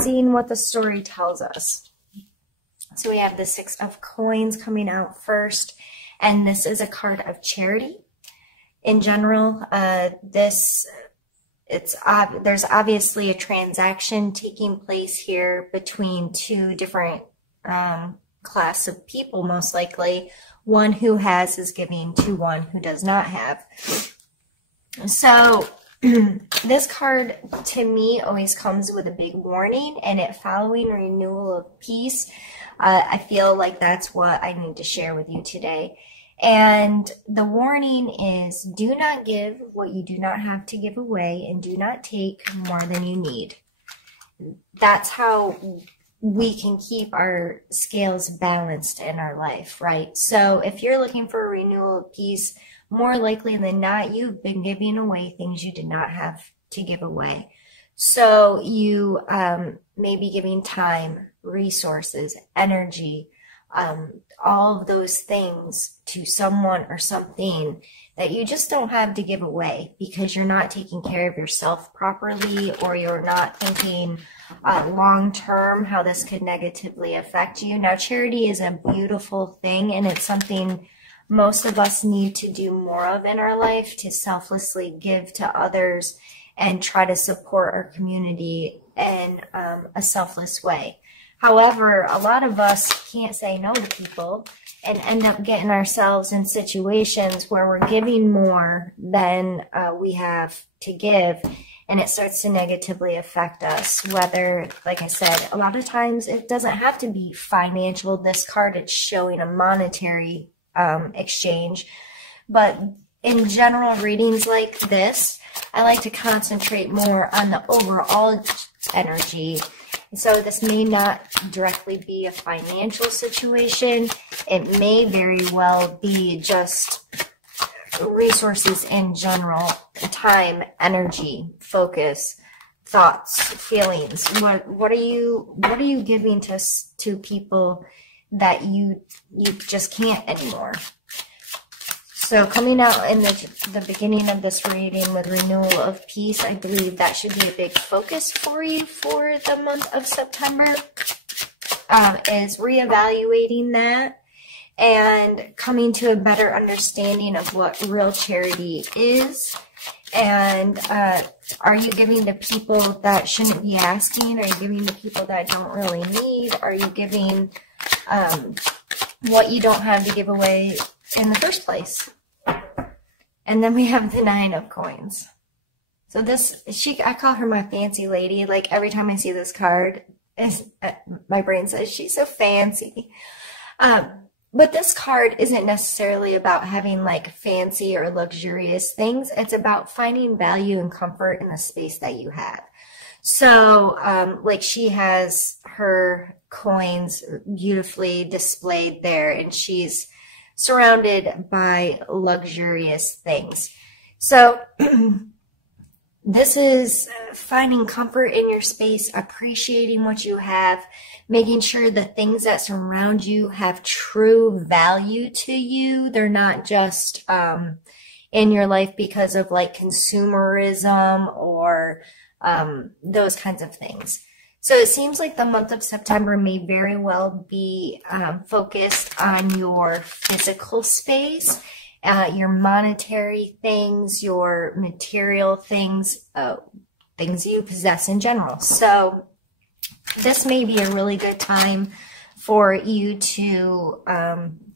seeing what the story tells us. So we have the Six of Coins coming out first, and this is a card of charity. In general, there's obviously a transaction taking place here between two different class of people, most likely. One who has is giving to one who does not have. So this card to me always comes with a big warning, and it following renewal of peace. I feel like that's what I need to share with you today. And the warning is, do not give what you do not have to give away, and do not take more than you need. That's how we can keep our scales balanced in our life, right? So if you're looking for a renewal of peace, more likely than not, you've been giving away things you did not have to give away. So you may be giving time, resources, energy, all of those things to someone or something that you just don't have to give away because you're not taking care of yourself properly, or you're not thinking long term how this could negatively affect you. Now, charity is a beautiful thing, and it's something most of us need to do more of in our life, to selflessly give to others and try to support our community in a selfless way. However, a lot of us can't say no to people and end up getting ourselves in situations where we're giving more than we have to give, and it starts to negatively affect us. Whether, like I said, a lot of times it doesn't have to be financial. This card, it's showing a monetary exchange. But in general readings like this, I like to concentrate more on the overall energy. So this may not directly be a financial situation. It may very well be just resources in general, time, energy, focus, thoughts, feelings. What are you giving to people that you just can't anymore? So coming out in the beginning of this reading with renewal of peace, I believe that should be a big focus for you for the month of September, is reevaluating that and coming to a better understanding of what real charity is. And are you giving to people that shouldn't be asking? Are you giving to people that don't really need? Are you giving what you don't have to give away in the first place? And then we have the Nine of Coins. So this, I call her my fancy lady. Like every time I see this card, my brain says she's so fancy. But this card isn't necessarily about having like fancy or luxurious things. It's about finding value and comfort in the space that you have. So like she has her coins beautifully displayed there, and she's surrounded by luxurious things. So this is finding comfort in your space, appreciating what you have, making sure the things that surround you have true value to you. They're not just in your life because of like consumerism or those kinds of things. So it seems like the month of September may very well be focused on your physical space, your monetary things, your material things, things you possess in general. So this may be a really good time for you to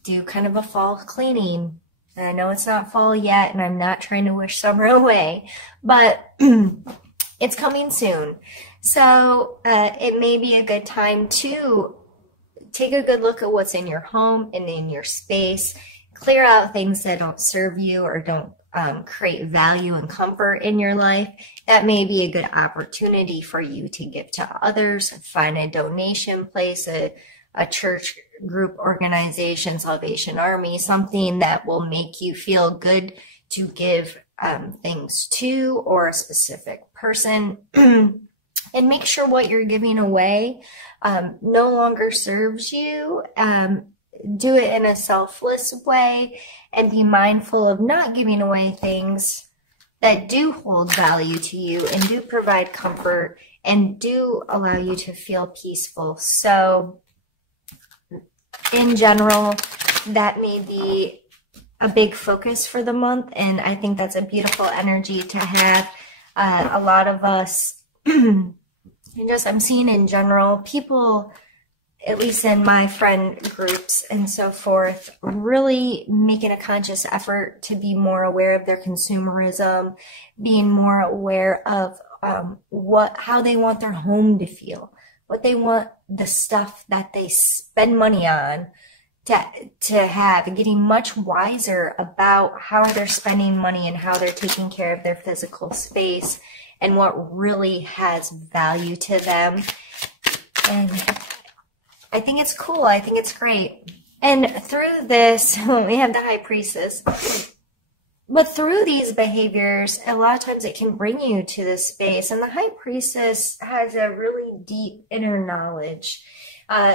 do kind of a fall cleaning. And I know it's not fall yet, and I'm not trying to wish summer away, but it's coming soon. So it may be a good time to take a good look at what's in your home and in your space. Clear out things that don't serve you or don't create value and comfort in your life. That may be a good opportunity for you to give to others. Find a donation place, a church group, organization, Salvation Army, something that will make you feel good to give things to, or a specific person. And make sure what you're giving away no longer serves you. Do it in a selfless way, and be mindful of not giving away things that do hold value to you and do provide comfort and do allow you to feel peaceful. So in general, that may be a big focus for the month, and I think that's a beautiful energy to have. A lot of us, and just I'm seeing in general, people, at least in my friend groups and so forth, really making a conscious effort to be more aware of their consumerism, being more aware of how they want their home to feel, what they want the stuff that they spend money on to have, and getting much wiser about how they're spending money and how they're taking care of their physical space and what really has value to them. And I think it's cool. I think it's great. And through this, we have the High Priestess. But through these behaviors, a lot of times it can bring you to this space. And the High Priestess has a really deep inner knowledge.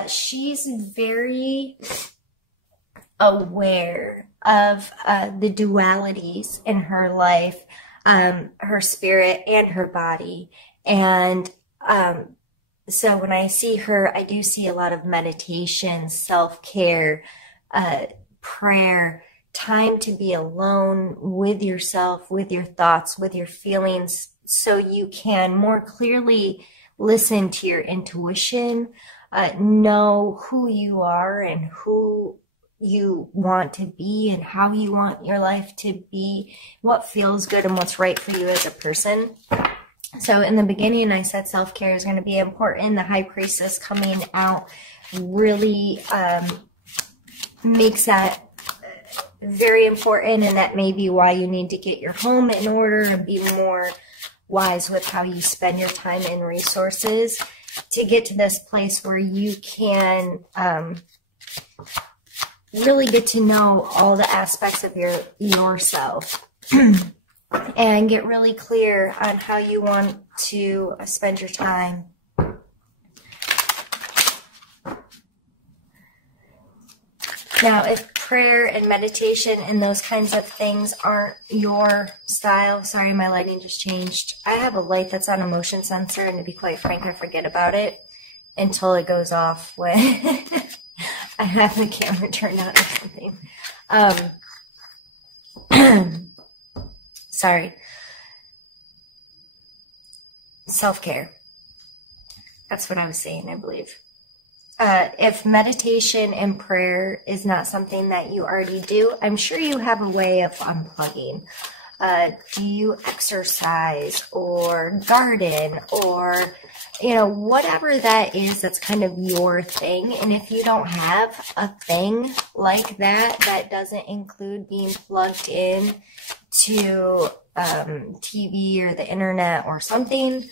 She's very aware of the dualities in her life, her spirit and her body. And so when I see her, I do see a lot of meditation, self-care, prayer, time to be alone with yourself, with your thoughts, with your feelings, so you can more clearly listen to your intuition, know who you are and who you want to be and how you want your life to be, what feels good and what's right for you as a person. So in the beginning, I said self-care is going to be important. The High Priestess coming out really makes that very important, and that may be why you need to get your home in order and be more wise with how you spend your time and resources to get to this place where you can really get to know all the aspects of yourself and get really clear on how you want to spend your time. Now, if prayer and meditation and those kinds of things aren't your style, sorry, my lighting just changed. I have a light that's on a motion sensor, and to be quite frank, I forget about it until it goes off when I have the camera turned on or something. Sorry. Self-care. That's what I was saying, I believe. If meditation and prayer is not something that you already do, I'm sure you have a way of unplugging. Do you exercise or garden or, whatever that is that's kind of your thing? And if you don't have a thing like that, that doesn't include being plugged in to TV or the internet or something,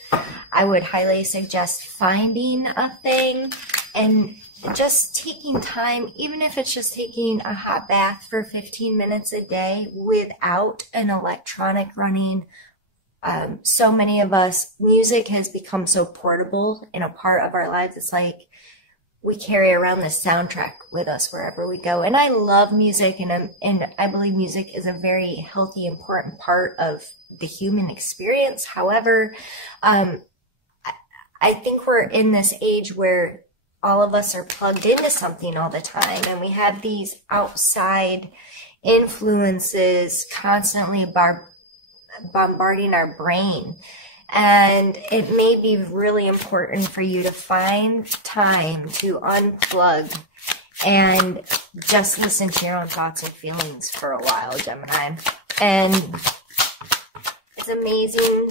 I would highly suggest finding a thing and just taking time, even if it's just taking a hot bath for 15 minutes a day without an electronic running. So many of us, music has become so portable and a part of our lives. It's like we carry around this soundtrack with us wherever we go. And I love music, and I believe music is a very healthy, important part of the human experience. However, I think we're in this age where all of us are plugged into something all the time, and we have these outside influences constantly bombarding our brain. And it may be really important for you to find time to unplug and just listen to your own thoughts and feelings for a while, Gemini. And it's amazing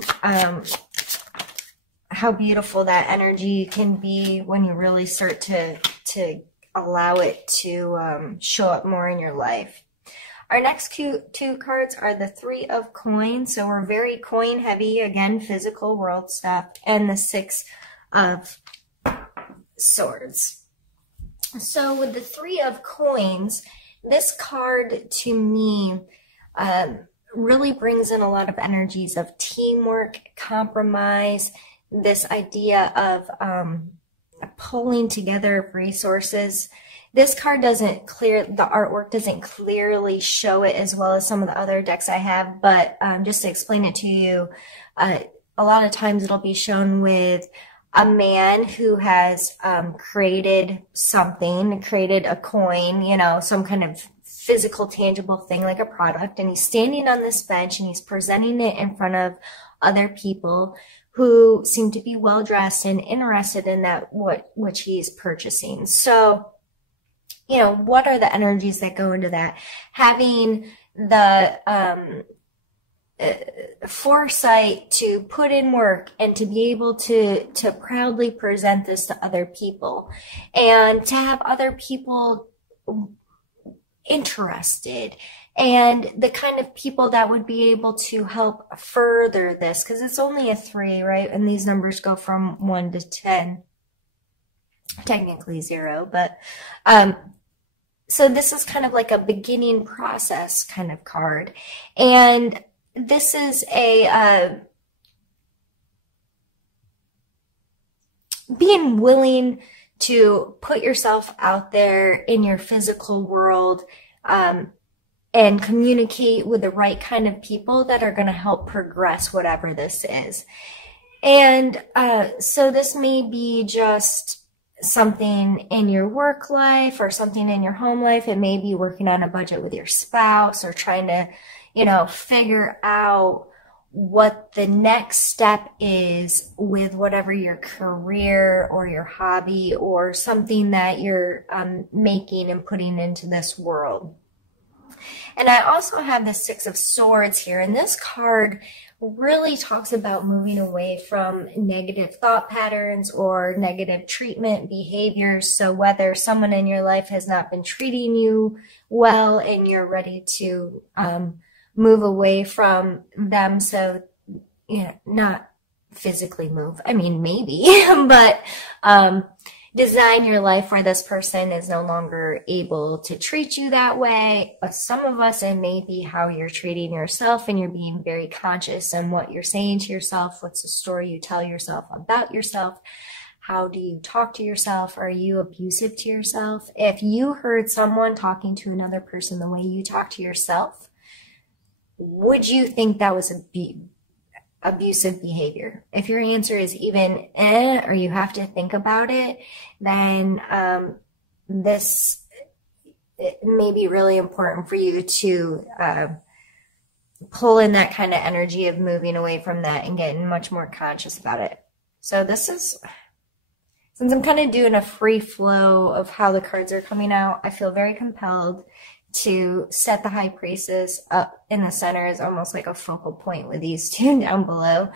how beautiful that energy can be when you really start to allow it to show up more in your life. Our next two cards are the Three of Coins. So we're very coin heavy, again, physical world stuff, and the Six of Swords. So with the Three of Coins, this card to me really brings in a lot of energies of teamwork, compromise, this idea of pulling together resources. This card the artwork doesn't clearly show it as well as some of the other decks I have, but just to explain it to you, a lot of times it'll be shown with a man who has created something, created a coin, you know, some kind of physical, tangible thing like a product, and he's standing on this bench and he's presenting it in front of other people who seem to be well dressed and interested in that which he's purchasing. So, you know, what are the energies that go into that? Having the foresight to put in work and to be able to proudly present this to other people, and to have other people interested, and the kind of people that would be able to help further this, because it's only a 3, right? And these numbers go from 1 to 10, technically 0, but so this is kind of like a beginning process kind of card. And this is a being willing to put yourself out there in your physical world, and communicate with the right kind of people that are going to help progress whatever this is. And so this may be just something in your work life or something in your home life. It may be working on a budget with your spouse, or trying to, you know, figure out what the next step is with whatever your career or your hobby or something that you're making and putting into this world. And I also have the 6 of Swords here, and this card really talks about moving away from negative thought patterns or negative treatment behaviors. So whether someone in your life has not been treating you well and you're ready to move away from them, so, you know, not physically move, I mean, maybe, but design your life where this person is no longer able to treat you that way. But some of us, it may be how you're treating yourself, and you're being very conscious on what you're saying to yourself. What's the story you tell yourself about yourself? How do you talk to yourself? Are you abusive to yourself? If you heard someone talking to another person the way you talk to yourself, would you think that was abusive behavior? If your answer is even or you have to think about it, then this it may be really important for you to pull in that kind of energy of moving away from that and getting much more conscious about it. So this is, since I'm kind of doing a free flow of how the cards are coming out, I feel very compelled to set the High Priestess up in the center as almost like a focal point with these 2 down below.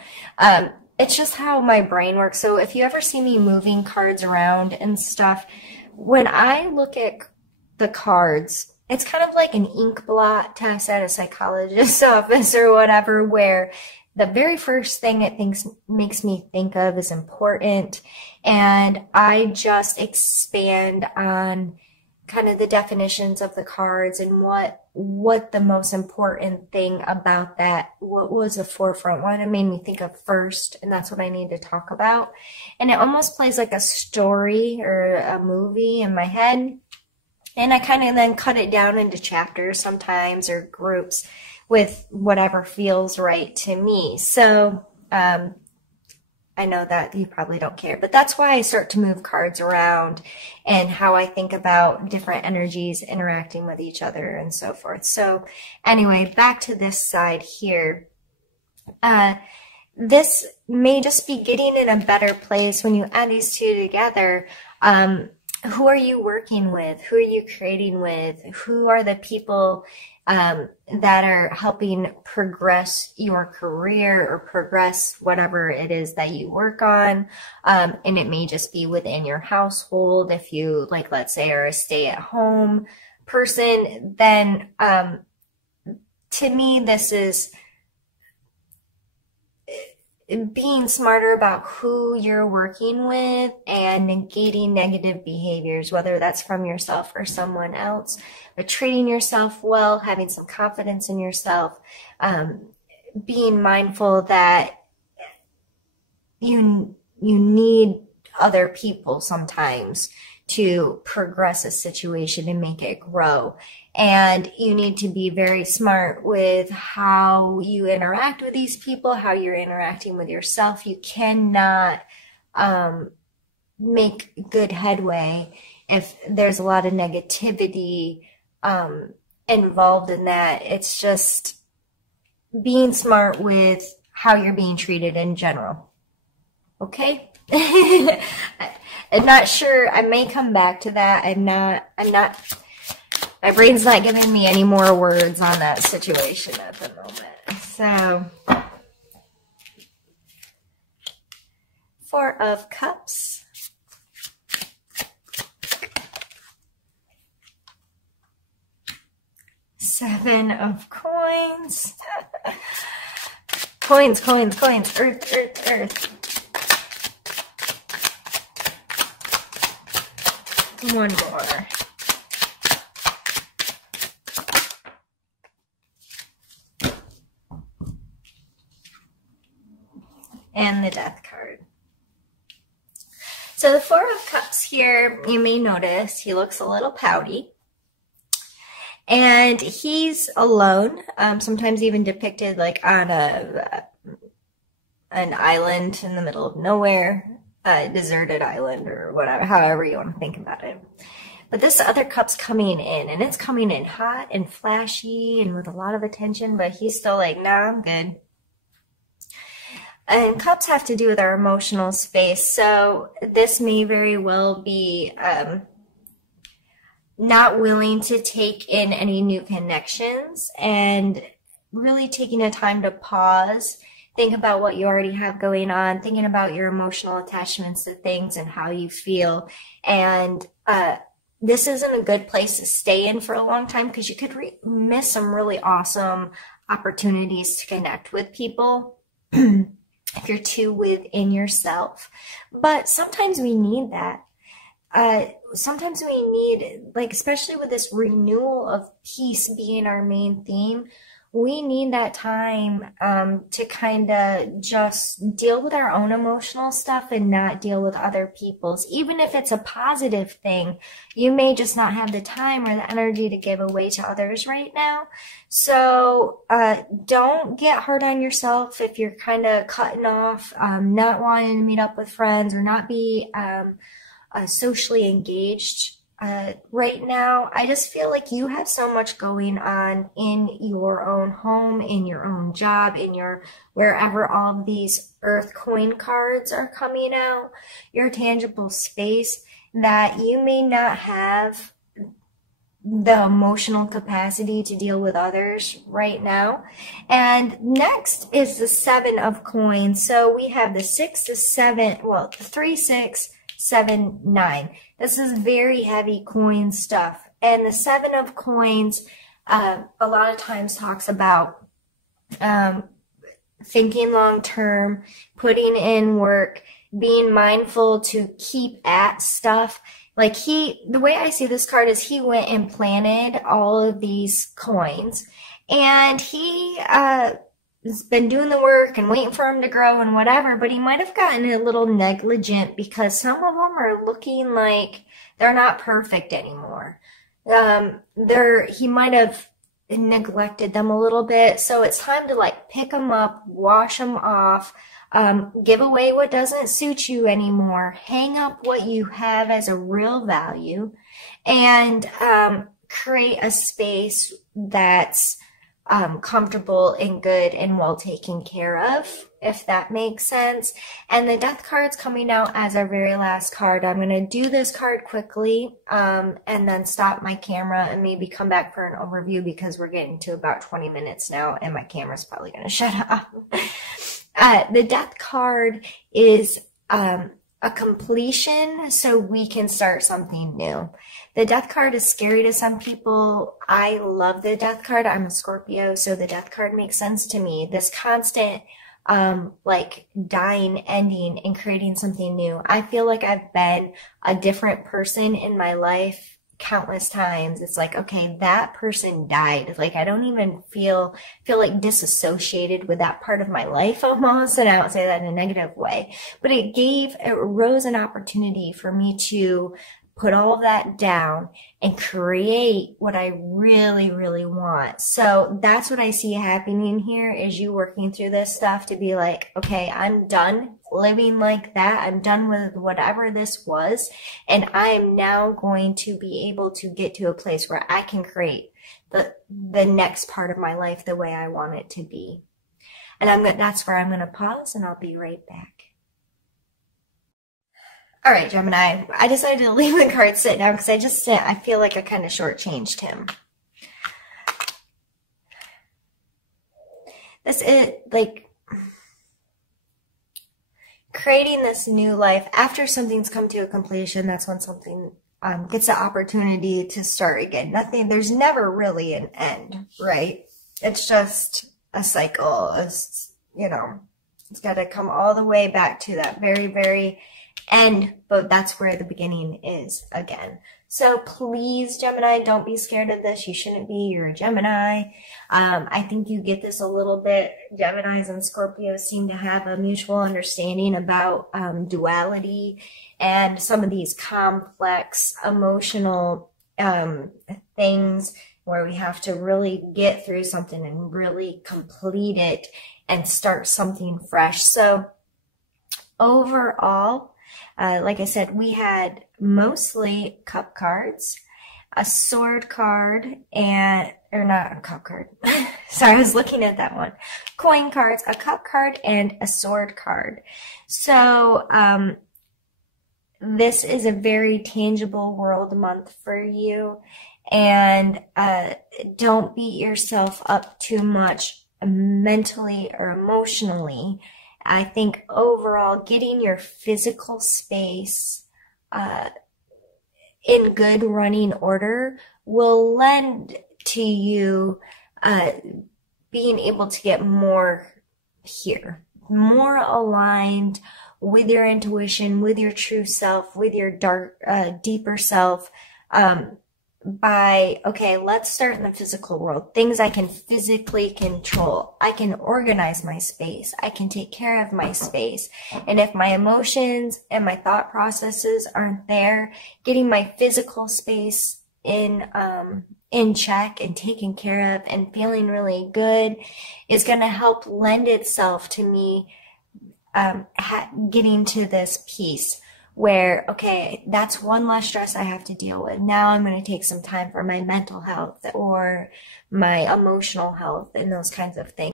It's just how my brain works. So if you ever see me moving cards around and stuff, when I look at the cards, it's kind of like an ink blot test at a psychologist's office or whatever, where the very first thing it makes me think of is important, and I just expand on kind of the definitions of the cards and what the most important thing about that, what was the forefront, what it made me think of first, and that's what I need to talk about. And it almost plays like a story or a movie in my head, and I kind of then cut it down into chapters sometimes, or groups, with whatever feels right to me. So I know that you probably don't care, but that's why I start to move cards around and how I think about different energies interacting with each other and so forth. So anyway, back to this side here. This may just be getting in a better place when you add these 2 together. Who are you working with? Who are you creating with? Who are the people that are helping progress your career or progress whatever it is that you work on? And it may just be within your household. If you, like, let's say, are a stay-at-home person, then to me, this is being smarter about who you're working with and negating negative behaviors, whether that's from yourself or someone else, but treating yourself well, having some confidence in yourself, being mindful that you need other people sometimes to progress a situation and make it grow. And you need to be very smart with how you interact with these people, how you're interacting with yourself. You cannot make good headway if there's a lot of negativity involved in that. It's just being smart with how you're being treated in general. Okay? I'm not sure. I may come back to that. I'm not, my brain's not giving me any more words on that situation at the moment. So, Four of Cups. Seven of Coins. Coins, coins, coins. Earth, earth, earth. One more. And the Death card. So the Four of Cups here, you may notice he looks a little pouty. And he's alone, sometimes even depicted like on an island in the middle of nowhere. A deserted island or whatever, however you want to think about it. But this other cup's coming in, and it's coming in hot and flashy and with a lot of attention, but he's still like, nah, I'm good. And cups have to do with our emotional space, so this may very well be not willing to take in any new connections and really taking a time to pause. Think about what you already have going on, thinking about your emotional attachments to things and how you feel. And this isn't a good place to stay in for a long time because you could miss some really awesome opportunities to connect with people if you're too within yourself. But sometimes we need that. Sometimes we need, like, especially with this renewal of peace being our main theme, we need that time to kind of just deal with our own emotional stuff and not deal with other people's. Even if it's a positive thing, you may just not have the time or the energy to give away to others right now. So don't get hard on yourself if you're kind of cutting off, not wanting to meet up with friends or not be socially engaged. Right now, I just feel like you have so much going on in your own home, in your own job, in your wherever all of these earth coin cards are coming out, your tangible space, that you may not have the emotional capacity to deal with others right now. And next is the Seven of Coins. So we have the 6, the 7, well, the 3, 6, 7, 9. This is very heavy coin stuff. And the Seven of Coins a lot of times talks about thinking long term, putting in work, being mindful to keep at stuff. Like the way I see this card is he went and planted all of these coins, and he has been doing the work and waiting for them to grow and whatever, but he might have gotten a little negligent because some of them are looking like they're not perfect anymore. He might have neglected them a little bit, so it's time to like pick them up, wash them off, give away what doesn't suit you anymore, hang up what you have as a real value, and create a space that's comfortable and good and well taken care of, if that makes sense. And the Death card's coming out as our very last card. I'm going to do this card quickly and then stop my camera and maybe come back for an overview because we're getting to about 20 minutes now and my camera's probably going to shut off. The Death card is a completion so we can start something new. The Death card is scary to some people. I love the Death card. I'm a Scorpio, so the Death card makes sense to me. This constant like dying, ending, and creating something new. I feel like I've been a different person in my life countless times. It's like, okay, that person died. Like, I don't even feel like disassociated with that part of my life almost. And I don't say that in a negative way, but it arose an opportunity for me to put all of that down and create what I really, really want. So that's what I see happening here, is you working through this stuff to be like, okay, I'm done living like that. I'm done with whatever this was. And I am now going to be able to get to a place where I can create the next part of my life the way I want it to be. And that's where I'm going to pause, and I'll be right back. All right, Gemini, I decided to leave the card sit down because I feel like I kind of shortchanged him. This is like creating this new life after something's come to a completion. That's when something gets the opportunity to start again. There's never really an end, right? It's just a cycle. It's got to come all the way back to that very, very end, but that's where the beginning is again. So please, Gemini, don't be scared of this. You shouldn't be. You're a Gemini. I think you get this a little bit. Geminis and Scorpios seem to have a mutual understanding about duality and some of these complex emotional things where we have to really get through something and really complete it and start something fresh. So overall, like I said, we had mostly cup cards, a sword card, or not a cup card. Sorry, I was looking at that one. Coin cards, a cup card, and a sword card. So, this is a very tangible world month for you. And, don't beat yourself up too much mentally or emotionally. I think overall getting your physical space in good running order will lend to you being able to get more here, more aligned with your intuition, with your true self, with your deeper self. Okay, let's start in the physical world. Things I can physically control. I can organize my space. I can take care of my space. And if my emotions and my thought processes aren't there, getting my physical space in check and taken care of and feeling really good is going to help lend itself to me getting to this peace. Where, okay, that's one less stress I have to deal with. Now I'm going to take some time for my mental health or my emotional health and those kinds of things.